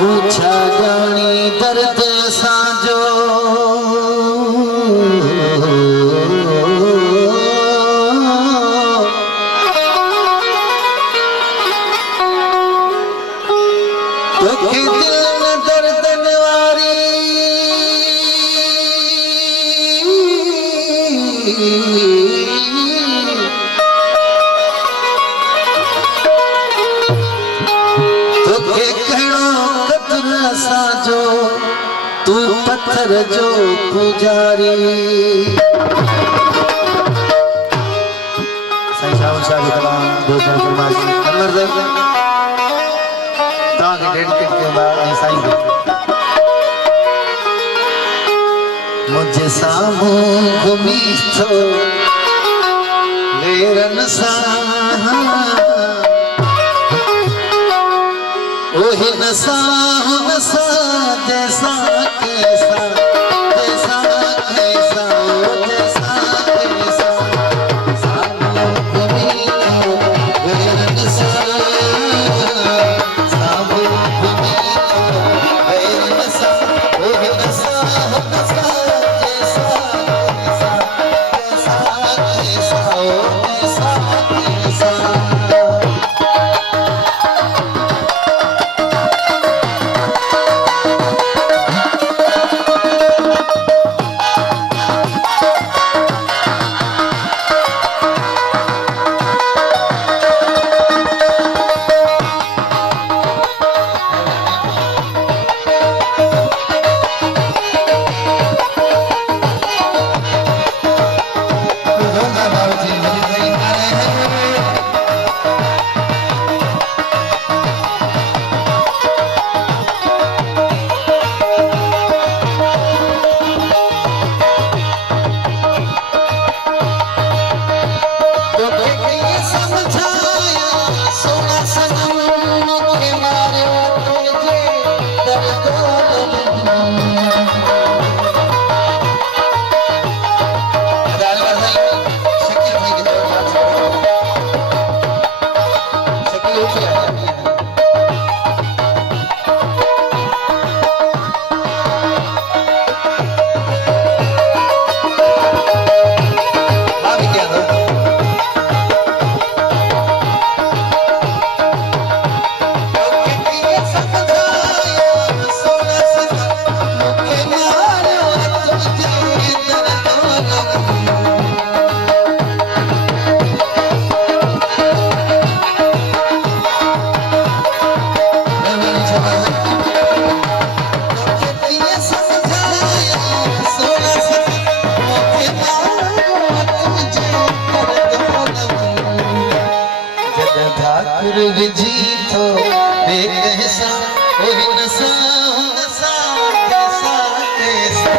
पूछा जानी दर्द साजो तोखे दिल में दर्द निवारी साजो तू पत्थर जो पुजारी साईं शाह शाह की कलाम दोस्तों फरमाइश अमर दे ता के डेडिकेट के बाद नहीं साईं दे मुझे सामू घूमी तो लेरन सा ओही नसा नसा जैसा कैसा कैसा कैसा जैसा कैसा सामू घूमी गैर नसा सामू घूमी गैर नसा ओही नसा नसा जैसा कैसा कैसा कैसा कैसा कैसा जीतो बेकैसा ओही नसा नसा कैसा कैसा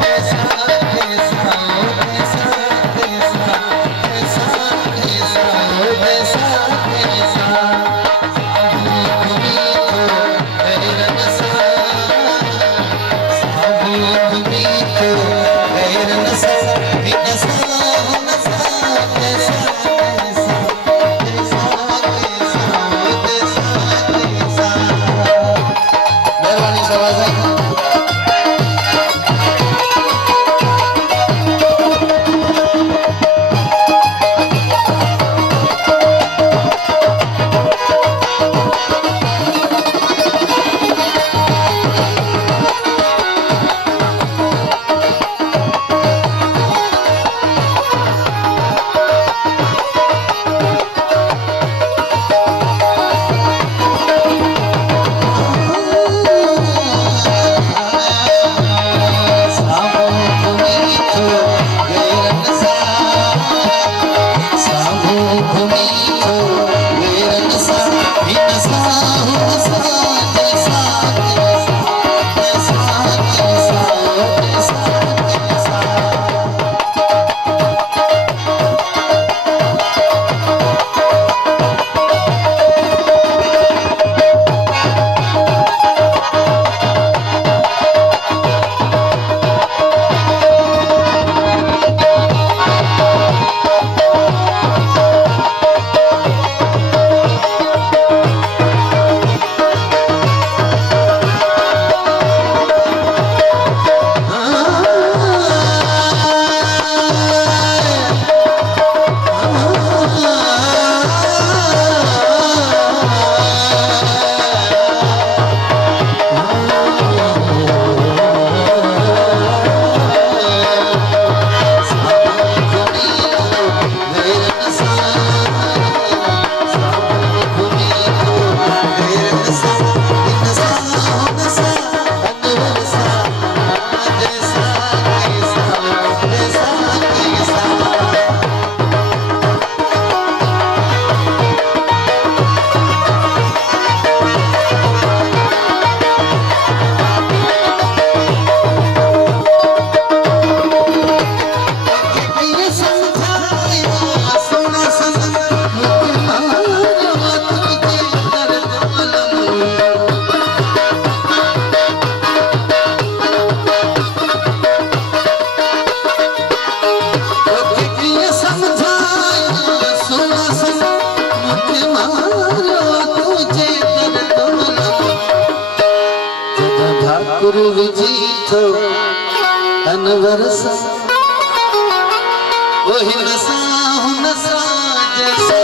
कैसा कैसा कैसा कैसा कैसा कैसा कैसा कैसा घूमी तो गैर नसा घूमी तो गैर नसा नसा नसा कैसा ठाकुर विजी थो अनवर सा वही नसा हुनसा जैसा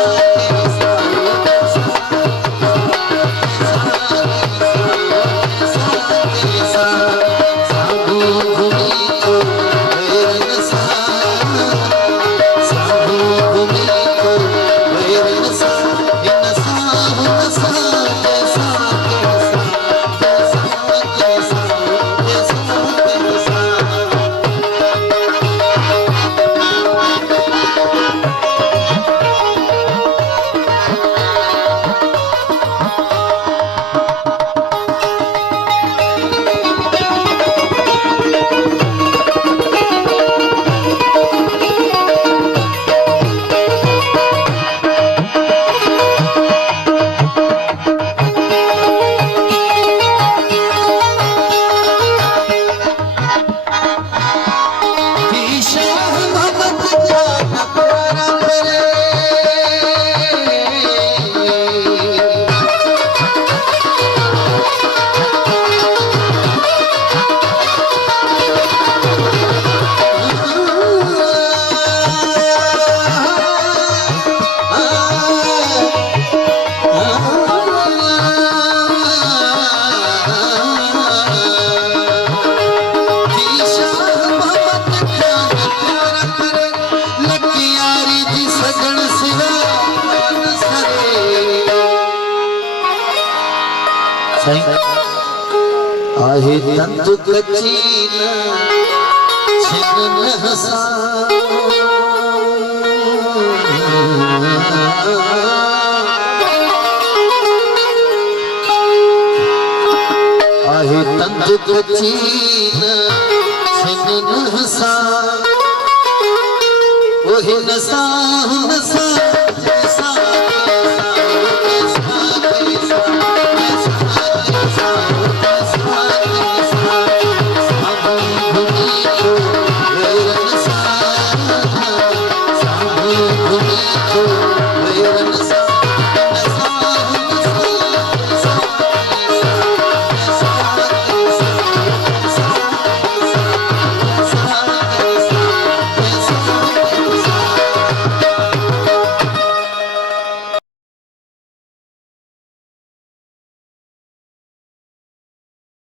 आहे तंतु कचीन छिन हसा आहे तंतु कचीन छिन हसा वही नसा नसा